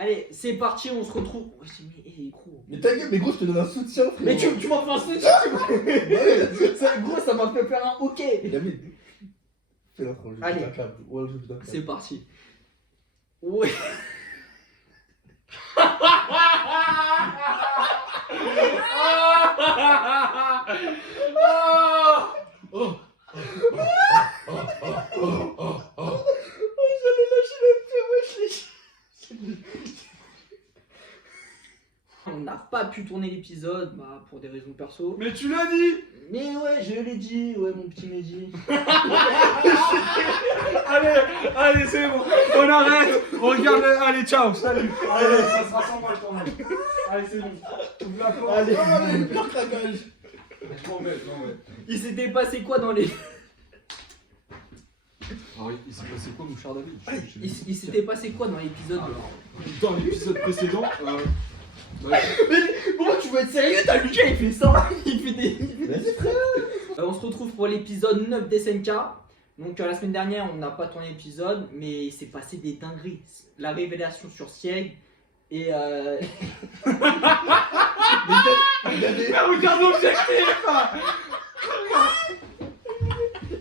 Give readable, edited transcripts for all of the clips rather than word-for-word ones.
Allez, c'est parti, on se retrouve. Ouais, mais gros. Mais ta gueule, mais gros, je te donne un soutien, frère. Mais tu m'as fait un soutien, gros, ça m'a fait faire un ok. Fais l'intro, je Allez. Ouais, je vais C'est parti. Ouais. J'allais lâcher le pied, On n'a pas pu tourner l'épisode pour des raisons perso. Mais tu l'as dit. Mais ouais, je l'ai dit, ouais, mon petit Mehdi. Allez, c'est bon. On arrête. Regarde, allez, ciao, salut. Allez, ça se rassemble le tournage. Allez, c'est bon. Ouvre la porte. Allez. le pire craquage. Je m'en vais. Il s'était passé quoi dans les... Alors, il s'est passé quoi, mon cher David? Il s'était passé quoi dans l'épisode Dans l'épisode précédent, Mais pourquoi tu veux être sérieux? T'as Lucas, il fait ça. Il fait des... Vas-y, frère. On se retrouve pour l'épisode 9 d'SNK. Donc la semaine dernière, on n'a pas tourné l'épisode, mais il s'est passé des dingueries. La révélation sur Sieg et... Il y a des... regarde l'objectif.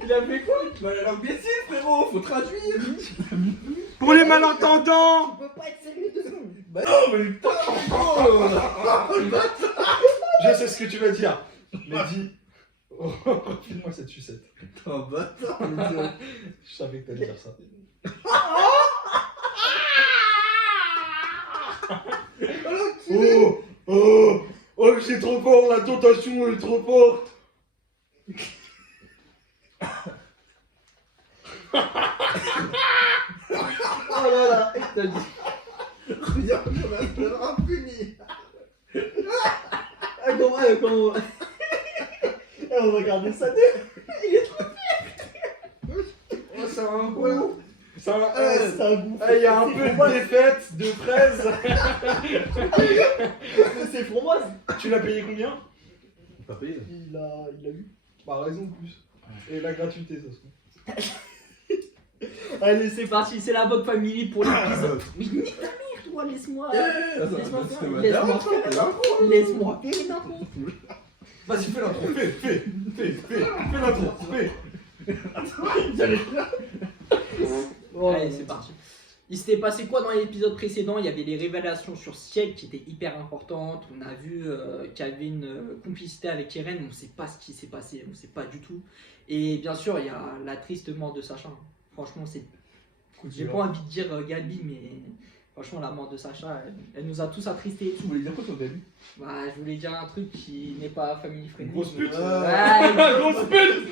Il a fait quoi? Bah, la langue bêtise, frérot, faut traduire. Pour les malentendants. Tu peux pas être sérieux 2 secondes. Bah non, mais putain, oh, Je sais ce que tu vas dire. Mais dis... Oh, refile-moi cette sucette. Putain, bâtard. Je savais que t'allais dire ça. Oh, c'est trop fort, la tentation est trop forte. Oh là là, t'as dit... Regarde, on va se faire impuni. Comment... On va garder ça deux. Il est trop... Oh, ça va un peu. Ça va. c'est un goût. Il y a un peu de défaite de fraises. C'est framboise. Tu l'as payé combien? T'as payé là. Il a eu. Par raison de plus. Et la gratuité, ça se trouve. Allez, c'est parti, c'est la Vogue Family pour l'épisode. Mais nique ta mère, toi, laisse-moi. Laisse-moi faire. Laisse-moi faire une intro. Vas-y, fais l'intro. Fais l'intro. Allez, c'est parti. Il s'était passé quoi dans l'épisode précédent? Il y avait les révélations sur Sieg qui étaient hyper importantes. On a vu qu'il y avait une complicité avec Eren. On ne sait pas ce qui s'est passé, on ne sait pas du tout. Et bien sûr, il y a la triste mort de Sacha. Franchement, c'est... J'ai pas envie de dire Gabi, mais franchement, la mort de Sacha, elle nous a tous attristés. Tu voulais dire quoi sur Gabi? Bah, je voulais dire un truc qui n'est pas family friendly. Grosse pute. Ouais, Grosse pute.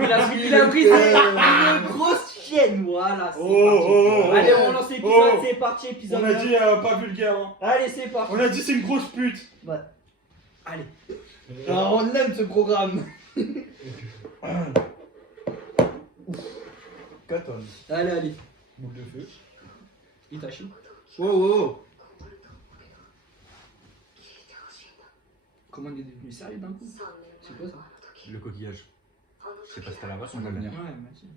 il a brisé une grosse chienne, voilà. C'est parti. Allez, on lance l'épisode, c'est parti, épisode On a 9. dit pas vulgaire. Hein. Allez, c'est parti. On a dit c'est une grosse pute. Ouais. Allez. Alors, on aime ce programme. 4 tonnes. Allez. Boule de feu. Itachi. Oh. Comment il est devenu sérieux d'un coup? C'est quoi ça? Le coquillage. Je sais pas si t'as la voix, son Ouais, avenir. Ouais, merci.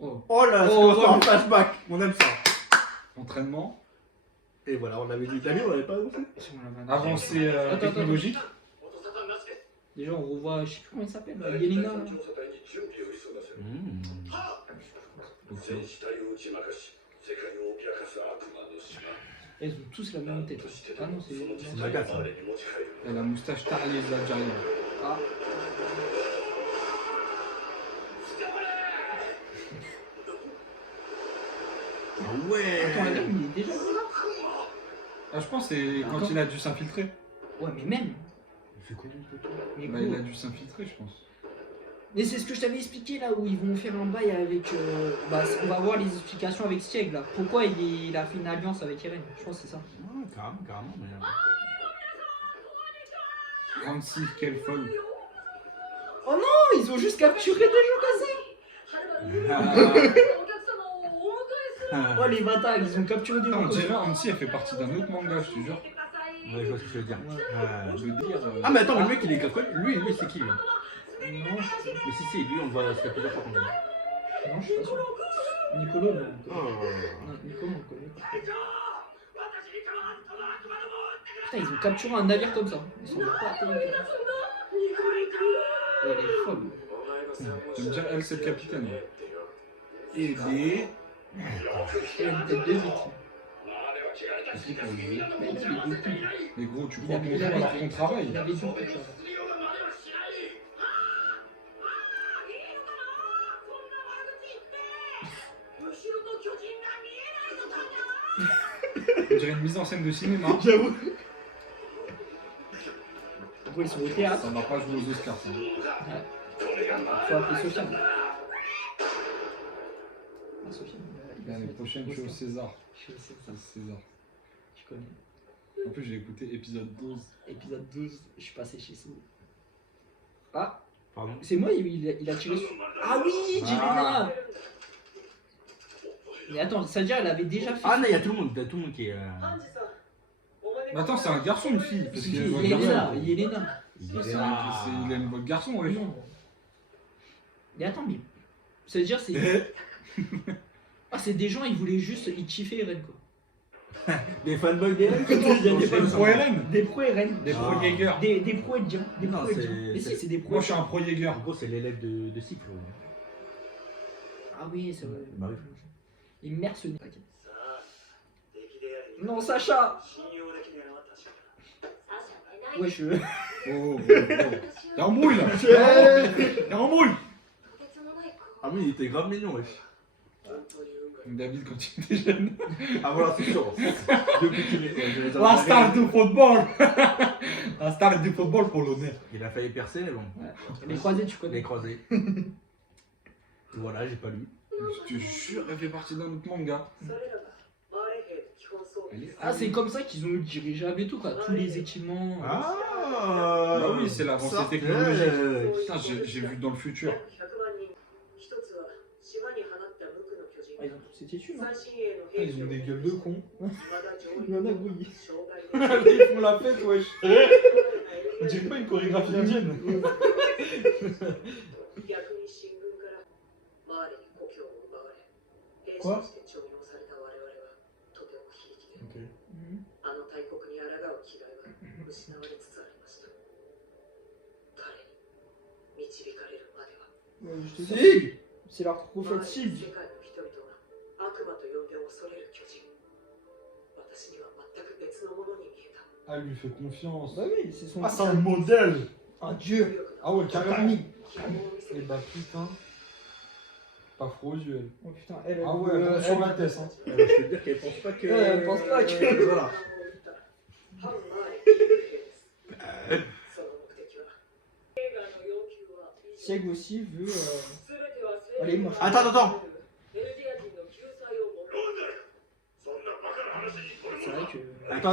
Oh là, Oh, c'est un flashback. On aime ça. Entraînement. Et voilà, on avait dit l'Italie, on l'avait pas annoncé. Avancée Attends. technologique. Déjà, on revoit, je sais plus comment il s'appelle, Yelena. Là. Elles ont tous la même tête. Ah non, c'est Naga, ça. Et la moustache tarlier de l'Algérien. Ah. Ouais. Attends, la dame, il est déjà là. Ah, je pense que c'est quand il a dû s'infiltrer. Ouais, mais même. Il fait quoi lui, photo? Mais Bah, gros. il a dû s'infiltrer, je pense. Mais c'est ce que je t'avais expliqué là, où ils vont faire un bail avec. Bah, on va voir les explications avec Sieg là. Pourquoi il a fait une alliance avec Eren? Je pense que c'est ça. Ouais, carrément, mais. Grande Sif, quelle folle. Oh, ils ont juste capturé des gens comme ça. Oh les bâtards, ils ont capturé des gens On comme ça. dirait Annecy, elle fait partie d'un autre manga, je te jure. Ouais, je vois ce que tu veux dire. Je veux dire. Ah, mais attends, le mec il est capable. Lui, c'est qui lui? Non, Mais si, lui, on le voit, ça fait plusieurs fois qu'on le voit. non, je suis pas sûr. Nicolo, non. Oh. Non, Nicolo, on le connaît pas. Putain, ils ont capturé un navire comme ça. Ils sont pas terribles. Elle est folle. J'aime bien, elle, c'est le capitaine. Et des... Elle a une tête de victime. C'est pour lui. Mais il est beaucoup. Mais gros, tu Il crois avait- qu'on il joue avait- alors qu'on travaille? Il avait beaucoup de choses. On dirait une mise en scène de cinéma. J'avoue. Pourquoi ils sont au théâtre? Ça n'a pas joué aux Oscars, ça. Faut appeler Sofiane. Ah, Sofiane, il a L'année fait prochaine, je suis au César. Je sais ça, C'est César. je connais. En plus, j'ai écouté épisode 12. Épisode 12, je suis passé chez Sou. Ah, Pardon. c'est moi, il a tiré sur... Ah oui, Jelena. Mais attends, ça veut dire elle avait déjà fait... Ah non, il y a tout le monde qui est... Mais attends, c'est un garçon ou une fille? Parce qu'il y a une voix de Yelena, garçon. Yelena. Il a une voix de garçon, ouais. Non. Mais attends, mais... Ça veut dire c'est... Ah, c'est des gens, ils voulaient juste... Ils kiffaient Eren, quoi. Des fanboys des... Il y a des C'est une pro Hélène. Des pros Eren. Des pro Ah. Jaeger. Des pros Eddian. Des Non, pros c'est- Eddian. Mais si, c'est- c'est des pros. Moi, je suis un pro Jaeger. En gros, c'est l'élève de Cypre. Ah oui, c'est vrai. Bah oui. Les mercenaires. Non, Sacha. Ouais, je... Oh. Y'a un mouille, là. Y'a un mouille. Ah oui, il était grave mignon, wesh. David, quand il était jeune. Ah voilà, c'est sûr. Depuis qu'il est... La star du football. La star du football polonais. Il a failli percer, mais bon. Les croisés, tu Les connais. croisés. Voilà, j'ai pas lu. Je te jure, elle fait partie d'un autre manga. Ah, c'est comme ça qu'ils ont eu le dirigeable et tout, quoi. Tous les équipements. Ah Bah oui, c'est l'avancée ça, technologique. ouais. Putain, j'ai vu dans le futur. Ah, ils ont tous été tués, non Ah, ils ont des gueules de cons. Il y en a, oui. Ils font la fête, wesh. On dirait pas une chorégraphie indienne. Quoi? Ok. Mhm. Ouais, je te dis, Sig c'est leur prophète Sig. Ah, il lui fait confiance. Bah oui, c'est son... Ah, c'est un modèle. un dieu. Ah ouais, carrément. Carmi. Et bah putain. Pas froid aux yeux, elle. Oh putain, elle... Ah ouais, elle sur la tête, hein. Je peux te dire qu'elle pense pas que... Elle pense pas que- Voilà. Sieg aussi veut... Allez, moi je... Attends. C'est vrai que...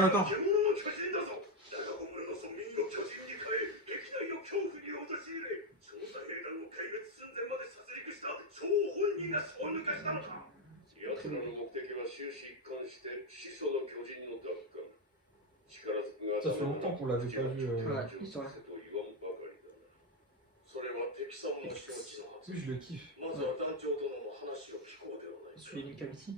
Attends. Ça fait longtemps qu'on l'avait pas vu. Ouais, c'est vrai. Oui, je le kiffe. Celui de Kamici.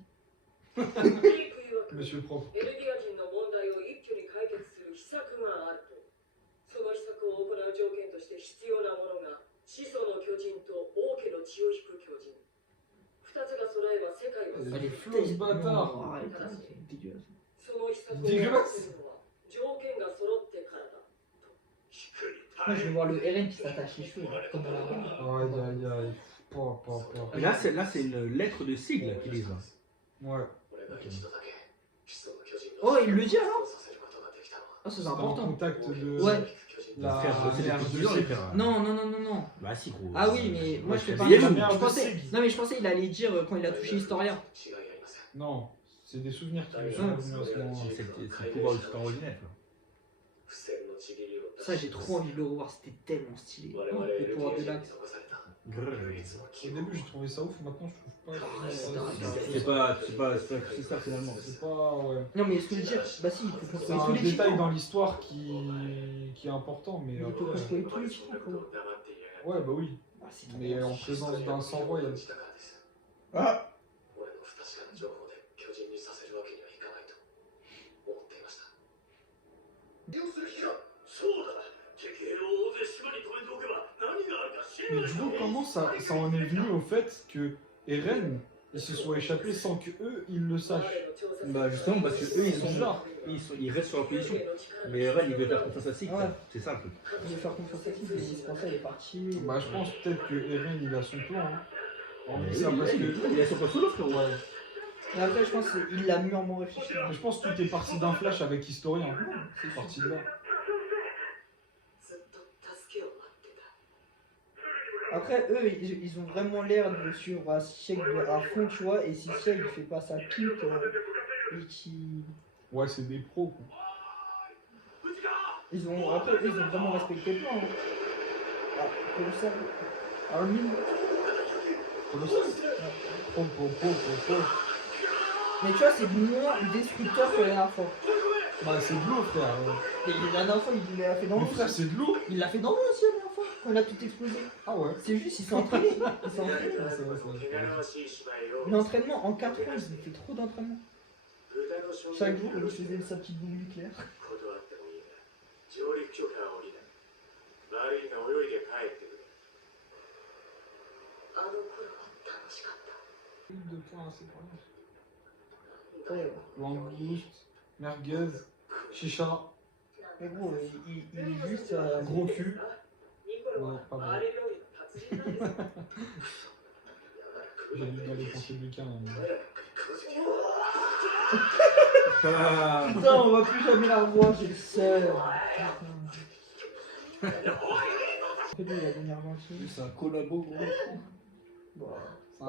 Monsieur le prof. エルディア人の問題を一挙に解決する秘策があると。その秘策を行う条件として必要なものが始祖の巨人と王家の血を引く巨人。二つが揃えば世界は Elle est Flosse flotte, bâtard. Non, arrête, c'est dégueulasse. その秘策を果たせるのは条件が揃ってからだ。 Moi, je vais voir le RN qui s'attache les cheveux, comme dans la rue. Aïe aïe aïe. Pas. Et là, c'est une lettre de sigle qu'ils lisent. Ouais. Oh, il le dit alors? Ah, ça c'est T'es en important. contact de. Ouais. La frères, c'est des mère petits de gens, les Sig. frères. Non. Bah si, gros. Ah oui, mais moi je fais pas... Il y a la une- mère Je de pensais... Sig. Non mais je pensais il allait dire quand il a touché Historia. Non, c'est des souvenirs qui lui sont revenus à ce moment. C'est le pouvoir du temps originel, quoi. Ça j'ai trop envie de le revoir, c'était tellement stylé. Oh, le pouvoir de l'axe. Au début, j'ai trouvé ça ouf, maintenant, je trouve pas. C'est ça finalement. C'est pas. Ouais. Non mais ce que je veux dire, bah si, il peut C'est construire un tous les détail titans. dans l'histoire qui est important, mais Il peut après. construire tous les titans quoi. Ouais, bah oui. Ah, c'est trop Mais en stylé. présence d'un sans royal. Ah Mais du coup, comment ça en est venu au fait que Eren, ils se soient échappés sans que eux ils le sachent? Bah justement parce que eux ils sont là, ils restent sur leur position. Mais Eren il veut faire confiance à Sig, Ouais. c'est ça le truc. Il veut faire confiance à qui, mais c'est pour ça qu'il est parti. Bah, je pense peut-être que Eren il a son plan. Hein. En Mais dit ça oui, parce que. il a son plan solo frérot. Ouais. Mais après, je pense qu'il l'a mûrement réfléchi. Mais je pense que tout est parti d'un flash avec Historien. C'est parti de là. Après, eux, ils ont vraiment l'air de suivre Sieg à fond, tu vois. Et si Sieg il fait pas sa pute et qui. Ouais, c'est des pros quoi. Après, eux, ils ont vraiment respecté le plan. Hein. Ah, Colossal. Armin. Colossal. Mais tu vois, c'est moins destructeur que la dernière fois. Bah, c'est de l'eau, frère. Et la dernière fois, il l'a fait dans Mon l'eau. frère, c'est de l'eau. Il l'a fait dans l'eau aussi la dernière fois, quand il a tout explosé. Ah ouais. C'est juste, il s'est entraîné. Il s'est entraîné. Ah, c'est vrai, c'est vrai. L'entraînement en 4 ans, il fait trop d'entraînement. Chaque jour, il faisait sa petite bombe nucléaire. De points, c'est pas mal. Ouais. Langouste, merguez, chicha, Mais gros, il est juste. gros cul. Ouais, pas mal. J'ai lu dans les pensées de Lucas. Putain, on va plus jamais la revoir, j'ai le seum. Putain. La dernière mention. C'est un collabo gros. Bah. Ouais,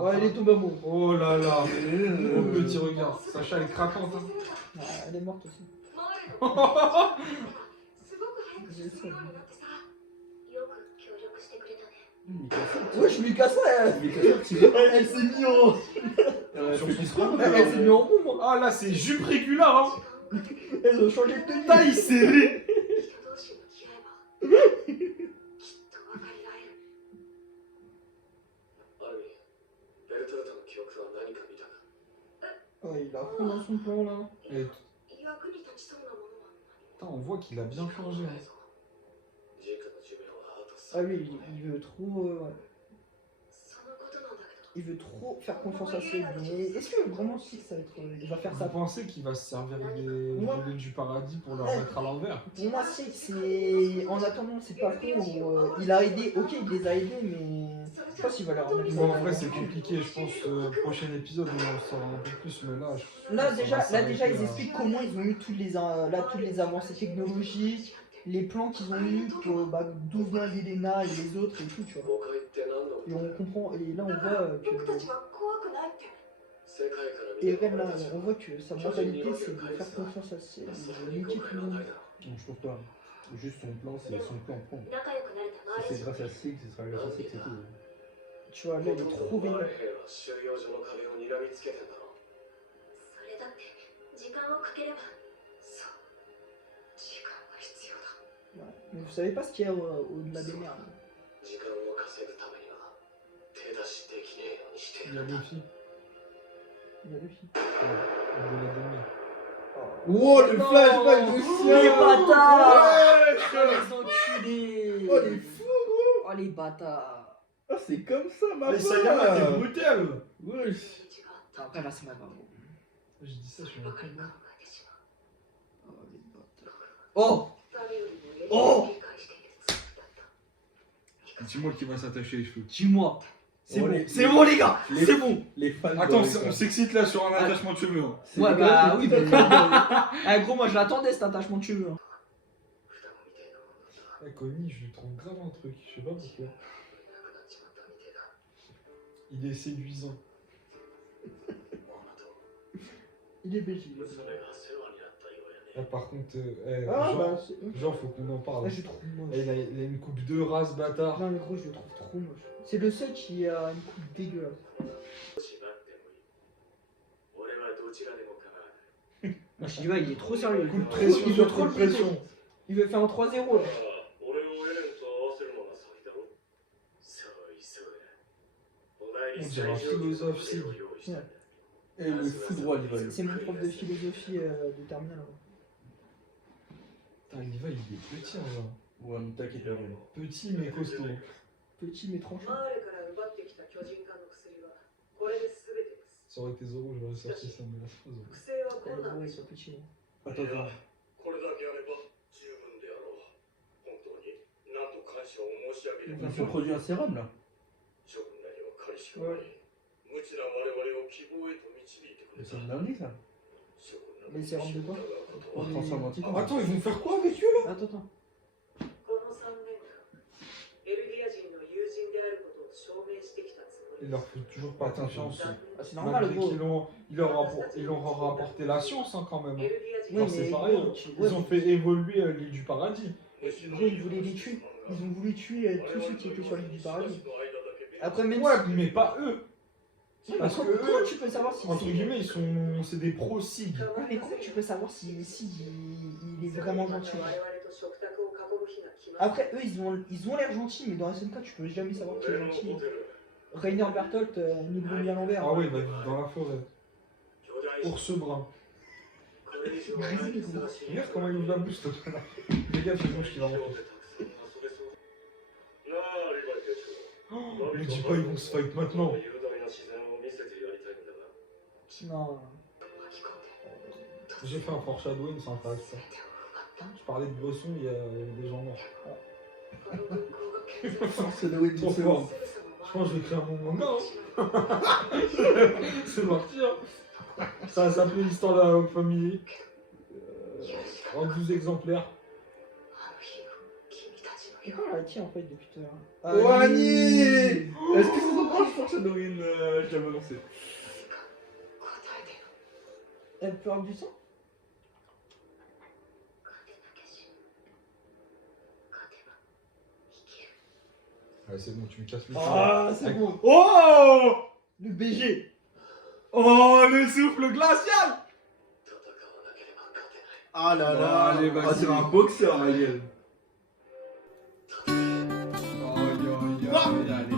Ouais, elle est tombée amoureux. Oh là là. Oh petit regard. Sacha elle est craquante. Hein. Ouais, elle est morte aussi. J'ai le seum. Wesh, Mikasa, elle s'est mise en. Sur son scrum, Elle s'est mise en boum, moi. Ah là c'est jupe régulard hein. Elles ont changé de tenue. Taille serrée. Oh, il a fond dans son plan là. Et putain, on voit qu'il a bien changé. Hein. Ah oui, il veut trop. Ouais. Il veut trop faire confiance à Sieg. Mais est-ce que vraiment Sieg ça va être. Il va faire Vous ça? pensez qu'il va se servir des volets du paradis pour leur mettre à l'envers? Pour moi, Sieg, c'est. En attendant, c'est pas con. Il a aidé, ok, il les a aidés, mais. Je pense qu'il va leur remettre. Bon, en vrai, c'est compliqué. Je pense prochain épisode, on en saura un peu plus. Mais là, Là, ça déjà, va s'arrêter ils expliquent comment ils ont eu toutes les avancées technologiques, les plans qu'ils ont eu pour d'où vient Yelena et les autres et tout, tu vois. Et on comprend, et là on voit que Eren, là, on voit que sa mentalité c'est de faire confiance à ses, de niquer tout le monde. Non, je pense pas. Juste son plan, c'est son plan pro. Si c'est grâce à Sig, ce sera grâce à Sig, c'est tout. Tu vois, là il est trop vénère. Ouais. Mais vous savez pas ce qu'il y a au-delà des mers. il y a Luffy. Il y a Luffy. Ouais, au-delà des mers. Wow, le Non, flashback de chien! les bâtards! Wesh! Oh les enculés! Oh les fous gros! Oh les bâtards! Ah c'est comme ça ma Mais Sayama, t'es brutal! Wesh! Après là c'est ma barre. Je dis ça, je suis un peu bon. Oh les bâtards. Oh! Oh! Dis-moi qui va s'attacher les cheveux. Dis-moi! C'est Oh, bon, les- c'est bon les gars! les- C'est bon! Les fans Attends, de- on s'excite là sur un attachement de cheveux. Hein. C'est Ouais les bah gars, oui, t'es- mais gros moi je l'attendais cet attachement de cheveux. Hein. Connie, je lui trouve grave un truc, je sais pas pourquoi. Il est séduisant. Il est BG. Là, par contre, Ah genre, bah c'est. genre, faut qu'on en parle. Ah, je trouve moche. Il a une coupe de race, bâtard. Non mais gros je le trouve trop moche. C'est le seul qui a une coupe dégueulasse. Moi je dis ouais il est trop sérieux. Coup de pression il veut sur trop coup de le péter. pression. Il veut faire un 3-0 là. On dirait un philosophe, si. Et le foudroie l'Ivoire. C'est mon prof de philosophie de terminale. Putain, Levi, il est petit, en vrai. Ou un attaque et de Petit, mais costaud. Petit mais tranchant. マーレから奪ってきた巨人化の薬はこれで全てです。 Ça aurait été Zoro, j'aurais sorti ça, mais là, c'est pas Zoro. 複製は困難 Ouais, で ils す。 sont petits. Attends. これだけあれば十分であろう。本当に何と感謝を申し上げれば。 Ils ont produit un sérum là. 諸君らには借りしかない。無知な我々を希望へと導いてくれ Mais た c'est une dinguerie ça. 諸君ら Mais c'est rempli de quoi? On transforme en titan. Attends, ils vont faire quoi avec eux là? Attends. この3年間、エルディア人の友人であることを証明してきたつもり Il で leur fait toujours pas confiance. す。 Ah, c'est normal, Malgré gros. qu'ils leur ont rapporté la science hein, quand même. エルディア人 Oui, Non, c'est mais pareil. gros, Ils ont fait évoluer l'île du paradis. Gros, ils voulaient les tuer. Ils ont voulu tuer tous ceux qui étaient sur l'île du paradis. Après, même Ouais, mais pas eux. Ouais, Parce mais que comment eux, tu peux savoir si entre guillemets, c'est des pro-sig. Ouais, mais comment tu peux savoir si il est vraiment gentil? Après, eux, ils ont l'air gentils, mais dans SNK, tu peux jamais savoir qui est gentil. Rainer Bertolt, nous le mis à l'envers. Ah ouais, il va vivre dans la forêt. Ours brun. Grisé, gros. Regarde comment il ouvre la bouche, ce connard. Les gars, c'est bon, je qu'il va rentrer. Oh, mais dis pas, ils vont se fight maintenant. Non. J'ai fait un foreshadowing sans faire exprès. Je parlais de Bresson, il y a des gens morts. C'est le Trop fort. Je pense que je vais créer mon manga. Hein. C'est parti. Hein. Ça va s'appeler l'histoire de la famille. En 12 exemplaires. Et quoi, là, tiens, en fait, depuis tout à l'heure? Wani. Est-ce que c'est encore le foreshadowing je l'avais annoncé. Elle peut avoir du sang? Ouais, c'est bon, tu me casses le Ah, c'est bon. Oh! Le BG. Oh, le souffle glacial! Ah là là. Allez, Ah, vas-y. c'est un boxeur, Ariel. Aïe, aïe, aïe, aïe.